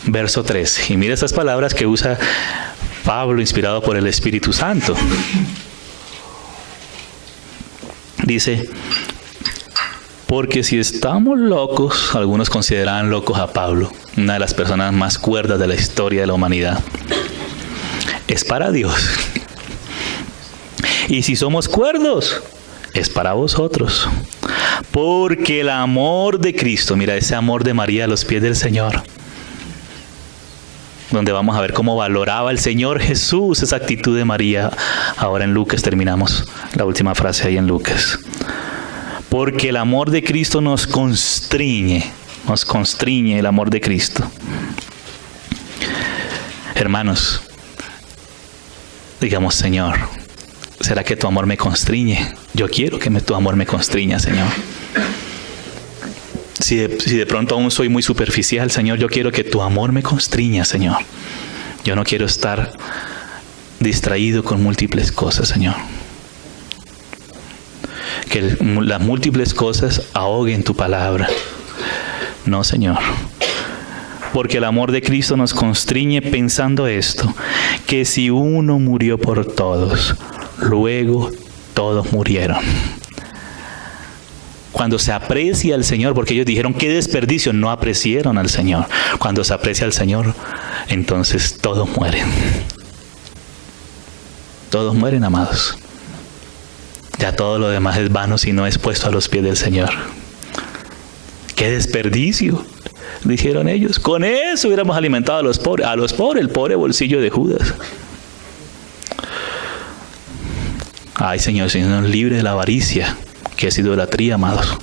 verso 3. Y mira estas palabras que usa Pablo, inspirado por el Espíritu Santo. Dice, porque si estamos locos, algunos consideran locos a Pablo, una de las personas más cuerdas de la historia de la humanidad, es para Dios. Y si somos cuerdos, es para vosotros. Porque el amor de Cristo, mira ese amor de María a los pies del Señor, donde vamos a ver cómo valoraba el Señor Jesús esa actitud de María. Ahora en Lucas terminamos la última frase ahí en Lucas. Porque el amor de Cristo nos constriñe el amor de Cristo. Hermanos, digamos, Señor, ¿será que tu amor me constriñe? Yo quiero que tu amor me constriña, Señor. Si de pronto aún soy muy superficial, Señor, yo quiero que tu amor me constriña, Señor. Yo no quiero estar distraído con múltiples cosas, Señor. Que las múltiples cosas ahoguen tu palabra. No, Señor. Porque el amor de Cristo nos constriñe pensando esto, que si uno murió por todos, luego todos murieron. Cuando se aprecia al Señor, porque ellos dijeron qué desperdicio, no apreciaron al Señor. Cuando se aprecia al Señor, entonces todos mueren. Todos mueren, amados. Ya todo lo demás es vano si no es puesto a los pies del Señor. ¡Qué desperdicio!, dijeron ellos. Con eso hubiéramos alimentado a los pobres, el pobre bolsillo de Judas. Ay, Señor nos libre de la avaricia, que es idolatría, amados.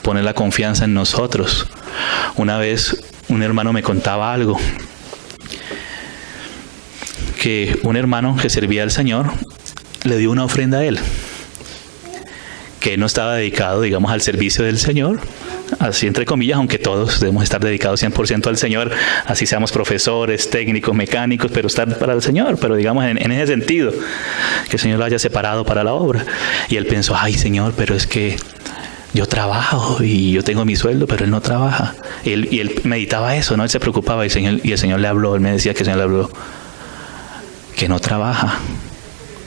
Pone la confianza en nosotros. Una vez un hermano me contaba algo, que un hermano que servía al Señor le dio una ofrenda a él, que no estaba dedicado, digamos, al servicio del Señor, así entre comillas, aunque todos debemos estar dedicados 100% al Señor, así seamos profesores, técnicos, mecánicos, pero estar para el Señor, pero digamos en ese sentido, que el Señor lo haya separado para la obra. Y él pensó, ay, Señor, pero es que yo trabajo y yo tengo mi sueldo, pero él no trabaja. Y él meditaba eso, ¿no? Él se preocupaba y el Señor le habló, él me decía que el Señor le habló, que no trabaja.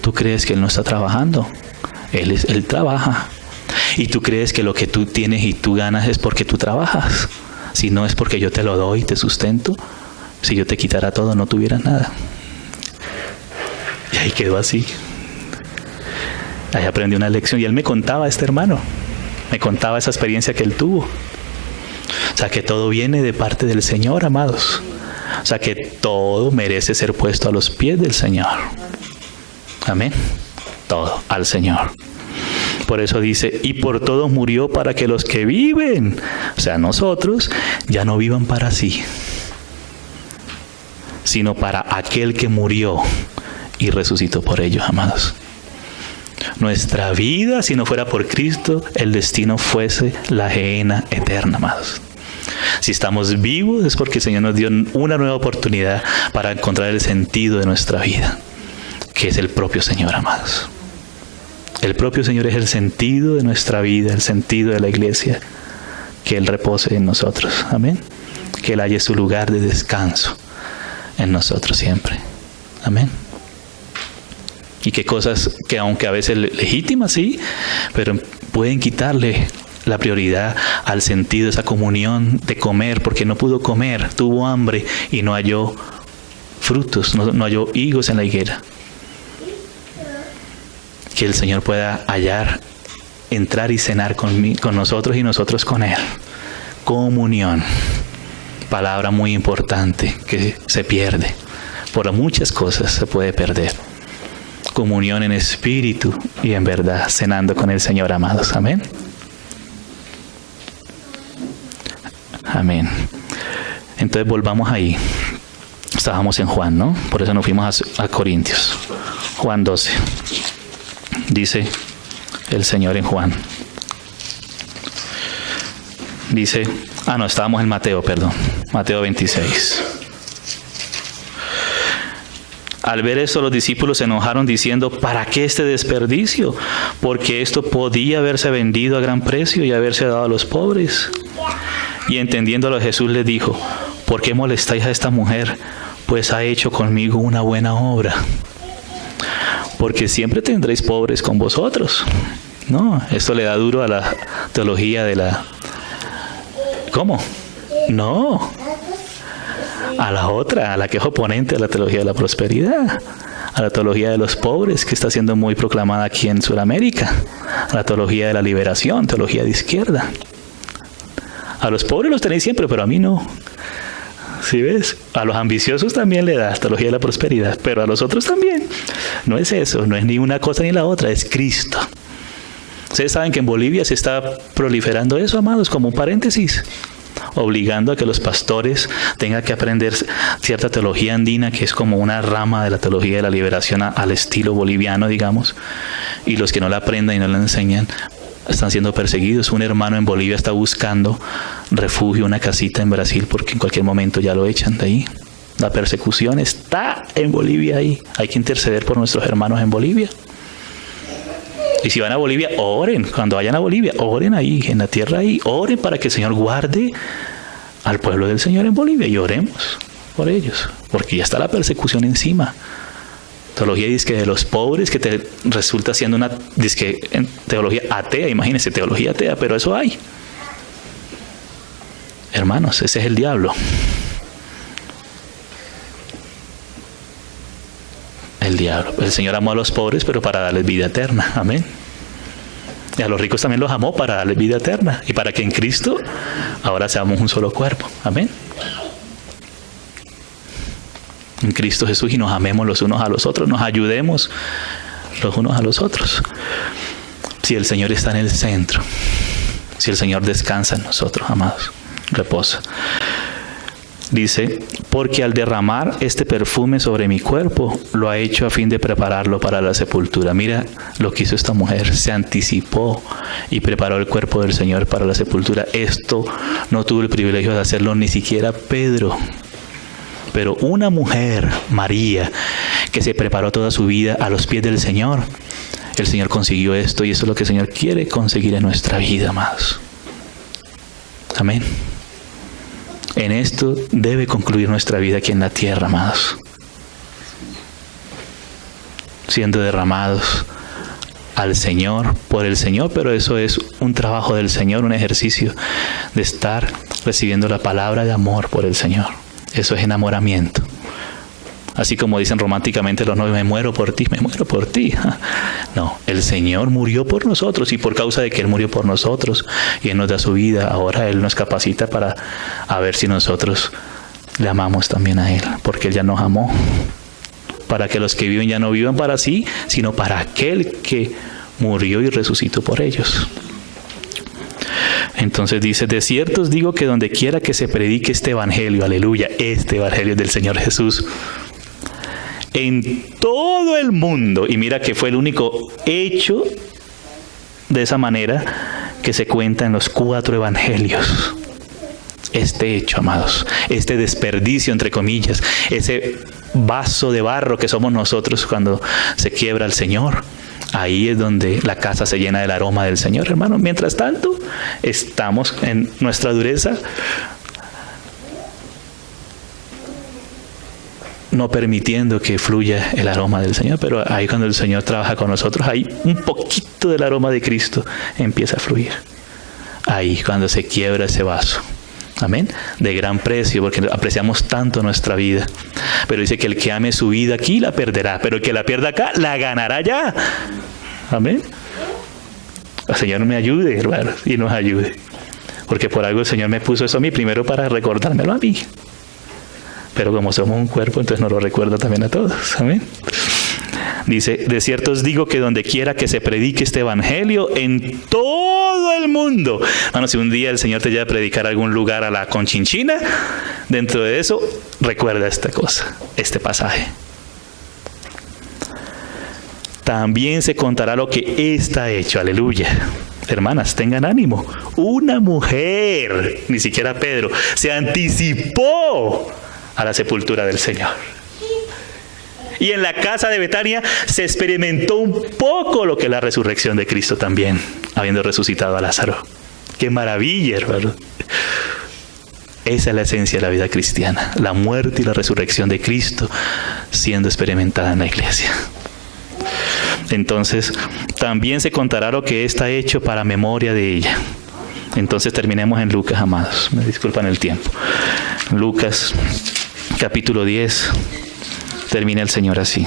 ¿Tú crees que él no está trabajando? Él trabaja. Y tú crees que lo que tú tienes y tú ganas es porque tú trabajas. Si no es porque yo te lo doy y te sustento. Si yo te quitara todo, no tuvieras nada. Y ahí quedó así. Ahí aprendí una lección. Y él me contaba, este hermano, me contaba esa experiencia que él tuvo. O sea, que todo viene de parte del Señor, amados. O sea, que todo merece ser puesto a los pies del Señor. Amén. Todo al Señor. Por eso dice, y por todos murió para que los que viven, o sea, nosotros, ya no vivan para sí, sino para aquel que murió y resucitó por ellos, amados. Nuestra vida, si no fuera por Cristo, el destino fuese la gehenna eterna, amados. Si estamos vivos es porque el Señor nos dio una nueva oportunidad para encontrar el sentido de nuestra vida, que es el propio Señor, amados. El propio Señor es el sentido de nuestra vida, el sentido de la iglesia, que Él repose en nosotros. Amén. Que Él halle su lugar de descanso en nosotros siempre. Amén. Y qué cosas que aunque a veces legítimas, sí, pero pueden quitarle la prioridad al sentido de esa comunión de comer, porque no pudo comer, tuvo hambre y no halló frutos, no halló higos en la higuera. Que el Señor pueda hallar, entrar y cenar con nosotros y nosotros con Él. Comunión, palabra muy importante que se pierde. Por muchas cosas se puede perder. Comunión en espíritu y en verdad, cenando con el Señor, amados. Amén. Amén. Entonces volvamos ahí. Estábamos en Juan, ¿no? Por eso nos fuimos a Corintios. Juan 12. Dice el Señor en Juan. Dice, estábamos en Mateo, perdón. Mateo 26. Al ver esto, los discípulos se enojaron diciendo, ¿para qué este desperdicio? Porque esto podía haberse vendido a gran precio y haberse dado a los pobres. Y entendiéndolo, Jesús les dijo, ¿por qué molestáis a esta mujer? Pues ha hecho conmigo una buena obra. Porque siempre tendréis pobres con vosotros. No, esto le da duro a la teología de la... ¿Cómo? No. A la otra, a la que es oponente a la teología de la prosperidad, a la teología de los pobres, que está siendo muy proclamada aquí en Sudamérica, a la teología de la liberación, teología de izquierda. A los pobres los tenéis siempre, pero a mí no. ¿Sí ves? A los ambiciosos también le da teología de la prosperidad, pero a los otros también. No es eso, no es ni una cosa ni la otra, es Cristo. Ustedes saben que en Bolivia se está proliferando eso, amados, como un paréntesis, obligando a que los pastores tengan que aprender cierta teología andina, que es como una rama de la teología de la liberación al estilo boliviano, digamos, y los que no la aprendan y no la enseñan están siendo perseguidos. Un hermano en Bolivia está buscando refugio, una casita en Brasil, porque en cualquier momento ya lo echan de ahí. La persecución está en Bolivia ahí. Hay que interceder por nuestros hermanos en Bolivia. Y si van a Bolivia, oren. Cuando vayan a Bolivia, oren ahí, en la tierra ahí. Oren para que el Señor guarde al pueblo del Señor en Bolivia. Y oremos por ellos, porque ya está la persecución encima. Teología disque de los pobres, que te resulta siendo una disque teología atea. Imagínense, teología atea, pero eso hay. Hermanos, ese es el diablo. El diablo. El Señor amó a los pobres, pero para darles vida eterna. Amén. Y a los ricos también los amó para darles vida eterna. Y para que en Cristo ahora seamos un solo cuerpo. Amén. En Cristo Jesús, y nos amemos los unos a los otros. Nos ayudemos los unos a los otros. Si el Señor está en el centro. Si el Señor descansa en nosotros, amados. Reposa. Dice, porque al derramar este perfume sobre mi cuerpo, lo ha hecho a fin de prepararlo para la sepultura. Mira lo que hizo esta mujer, se anticipó y preparó el cuerpo del Señor para la sepultura. Esto no tuvo el privilegio de hacerlo ni siquiera Pedro. Pero una mujer, María, que se preparó toda su vida a los pies del Señor, el Señor consiguió esto, y eso es lo que el Señor quiere conseguir en nuestra vida, amados. Amén. En esto debe concluir nuestra vida aquí en la tierra, amados. Siendo derramados al Señor, por el Señor, pero eso es un trabajo del Señor, un ejercicio de estar recibiendo la palabra de amor por el Señor. Eso es enamoramiento. Así como dicen románticamente los novios, me muero por ti, me muero por ti. No, el Señor murió por nosotros, y por causa de que Él murió por nosotros y Él nos da su vida, ahora Él nos capacita para a ver si nosotros le amamos también a Él, porque Él ya nos amó. Para que los que viven ya no vivan para sí, sino para aquel que murió y resucitó por ellos. Entonces dice, de cierto os digo que donde quiera que se predique este evangelio, aleluya, este evangelio del Señor Jesús, en todo el mundo, y mira que fue el único hecho de esa manera que se cuenta en los 4 evangelios. Este hecho, amados, este desperdicio, entre comillas, ese vaso de barro que somos nosotros cuando se quiebra el Señor, ahí es donde la casa se llena del aroma del Señor, hermano. Mientras tanto, estamos en nuestra dureza no permitiendo que fluya el aroma del Señor, pero ahí cuando el Señor trabaja con nosotros, ahí un poquito del aroma de Cristo empieza a fluir. Ahí cuando se quiebra ese vaso. Amén. De gran precio, porque apreciamos tanto nuestra vida. Pero dice que el que ame su vida aquí la perderá, pero el que la pierda acá la ganará ya. Amén. El Señor me ayude, hermanos, y nos ayude. Porque por algo el Señor me puso eso a mí, primero para recordármelo a mí. Pero como somos un cuerpo, entonces nos lo recuerda también a todos. Amén. Dice, de cierto os digo que donde quiera que se predique este evangelio, en todo el mundo. Bueno, si un día el Señor te lleva a predicar a algún lugar a la Conchinchina, dentro de eso, recuerda esta cosa, este pasaje. También se contará lo que está hecho. Aleluya. Hermanas, tengan ánimo. Una mujer, ni siquiera Pedro, se anticipó a la sepultura del Señor. Y en la casa de Betania se experimentó un poco lo que es la resurrección de Cristo también, habiendo resucitado a Lázaro. ¡Qué maravilla, hermano! Esa es la esencia de la vida cristiana, la muerte y la resurrección de Cristo siendo experimentada en la iglesia. Entonces, también se contará lo que está hecho para memoria de ella. Entonces terminemos en Lucas, amados. Me disculpan el tiempo. Lucas, capítulo 10. Termina el Señor así.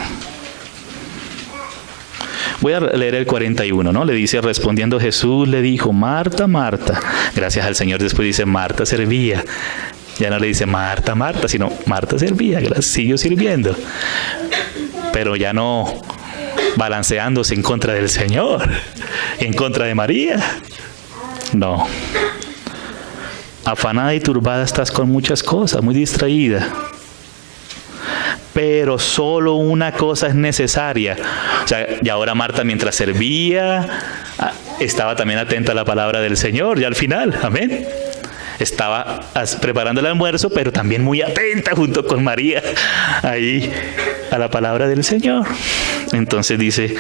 Voy a leer el 41, ¿no? Le dice, respondiendo Jesús, le dijo, Marta, Marta. Gracias al Señor después dice, Marta servía. Ya no le dice Marta, Marta, sino Marta servía, que la siguió sirviendo. Pero ya no balanceándose en contra del Señor, en contra de María. No. Afanada y turbada estás con muchas cosas, muy distraída. Pero solo una cosa es necesaria. O sea, y ahora Marta, mientras servía, estaba también atenta a la palabra del Señor, ya al final, amén. Estaba preparando el almuerzo, pero también muy atenta junto con María, ahí a la palabra del Señor. Entonces dice,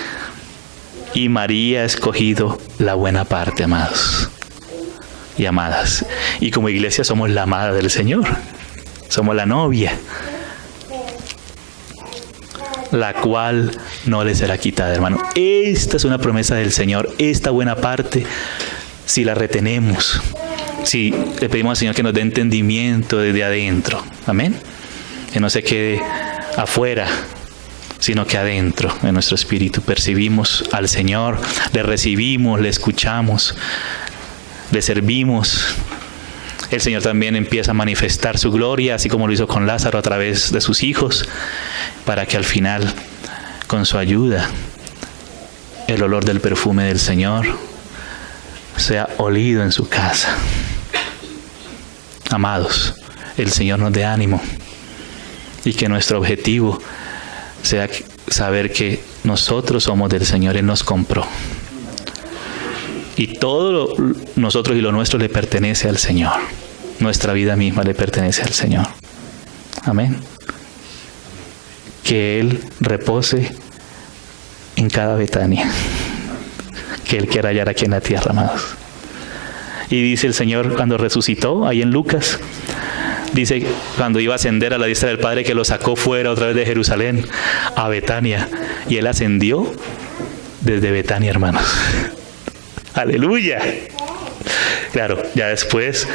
y María ha escogido la buena parte, amados y amadas. Y como iglesia somos la amada del Señor, somos la novia, la cual no le será quitada, hermano. Esta es una promesa del Señor, esta buena parte, si la retenemos, si le pedimos al Señor que nos dé entendimiento desde adentro, amén, que no se quede afuera, sino que adentro, en nuestro espíritu, percibimos al Señor, le recibimos, le escuchamos, le servimos. El Señor también empieza a manifestar su gloria, así como lo hizo con Lázaro a través de sus hijos, para que al final, con su ayuda, el olor del perfume del Señor sea olido en su casa. Amados, el Señor nos dé ánimo y que nuestro objetivo sea saber que nosotros somos del Señor, Él nos compró. Y todo nosotros y lo nuestro le pertenece al Señor. Nuestra vida misma le pertenece al Señor. Amén. Que Él repose en cada Betania que Él quiera hallar aquí en la tierra, amados. Y dice el Señor cuando resucitó, ahí en Lucas, dice cuando iba a ascender a la diestra del Padre, que lo sacó fuera otra vez de Jerusalén a Betania. Y Él ascendió desde Betania, hermanos. ¡Aleluya! Claro, ya después,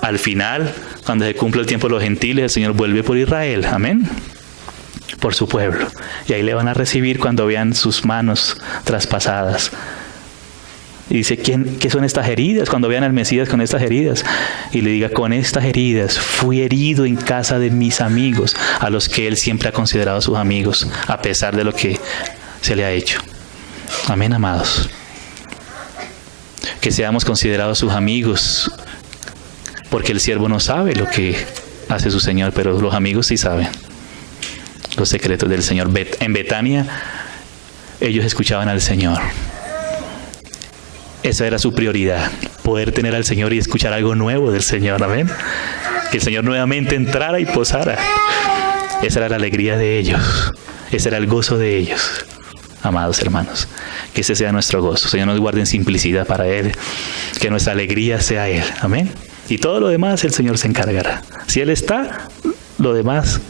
al final, cuando se cumple el tiempo de los gentiles, el Señor vuelve por Israel. Amén. Por su pueblo. Y ahí le van a recibir cuando vean sus manos traspasadas. Y dice, ¿qué son estas heridas? Cuando vean al Mesías con estas heridas. Y le diga, con estas heridas fui herido en casa de mis amigos, a los que Él siempre ha considerado sus amigos, a pesar de lo que se le ha hecho. Amén, amados. Que seamos considerados sus amigos, porque el siervo no sabe lo que hace su Señor, pero los amigos sí saben los secretos del Señor. En Betania ellos escuchaban al Señor. Esa era su prioridad, poder tener al Señor y escuchar algo nuevo del Señor. Amén. Que el Señor nuevamente entrara y posara. Esa era la alegría de ellos. Ese era el gozo de ellos. Amados hermanos, que ese sea nuestro gozo. Señor, nos guarde en simplicidad para Él. Que nuestra alegría sea Él. Amén. Y todo lo demás el Señor se encargará. Si Él está, lo demás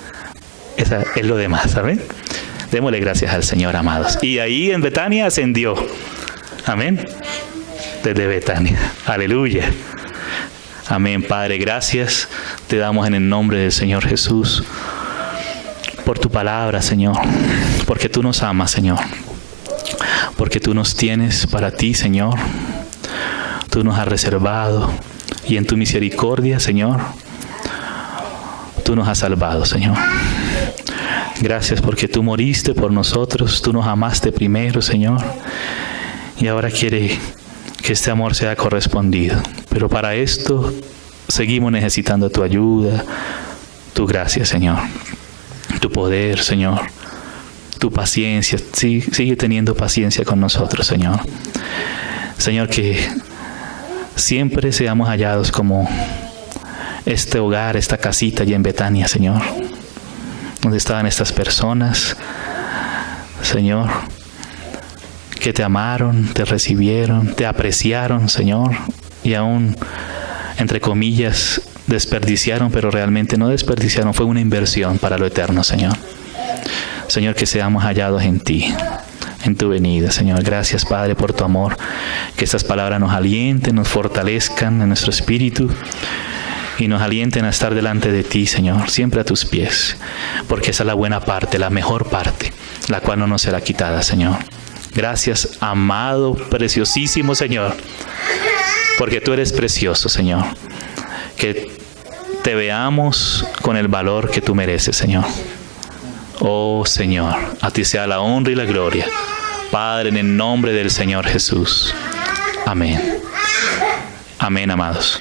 esa es lo demás, ¿saben? Démosle gracias al Señor, amados. Y ahí en Betania ascendió. Amén. Desde Betania. Aleluya. Amén, Padre, gracias te damos en el nombre del Señor Jesús por tu palabra, Señor, porque tú nos amas, Señor, porque tú nos tienes para ti, Señor, tú nos has reservado y en tu misericordia, Señor, tú nos has salvado, Señor. Gracias porque tú moriste por nosotros, tú nos amaste primero, Señor, y ahora quiere que este amor sea correspondido. Pero para esto seguimos necesitando tu ayuda, tu gracia, Señor, tu poder, Señor, tu paciencia. Sigue teniendo paciencia con nosotros, Señor. Señor, que siempre seamos hallados como este hogar, esta casita allí en Betania, Señor, donde estaban estas personas, Señor, que te amaron, te recibieron, te apreciaron, Señor, y aún, entre comillas, desperdiciaron, pero realmente no desperdiciaron, fue una inversión para lo eterno, Señor. Señor, que seamos hallados en ti, en tu venida, Señor. Gracias, Padre, por tu amor, que estas palabras nos alienten, nos fortalezcan en nuestro espíritu y nos alienten a estar delante de ti, Señor, siempre a tus pies, porque esa es la buena parte, la mejor parte, la cual no nos será quitada, Señor. Gracias, amado, preciosísimo Señor, porque tú eres precioso, Señor. Que te veamos con el valor que tú mereces, Señor. Oh, Señor, a ti sea la honra y la gloria. Padre, en el nombre del Señor Jesús. Amén. Amén, amados.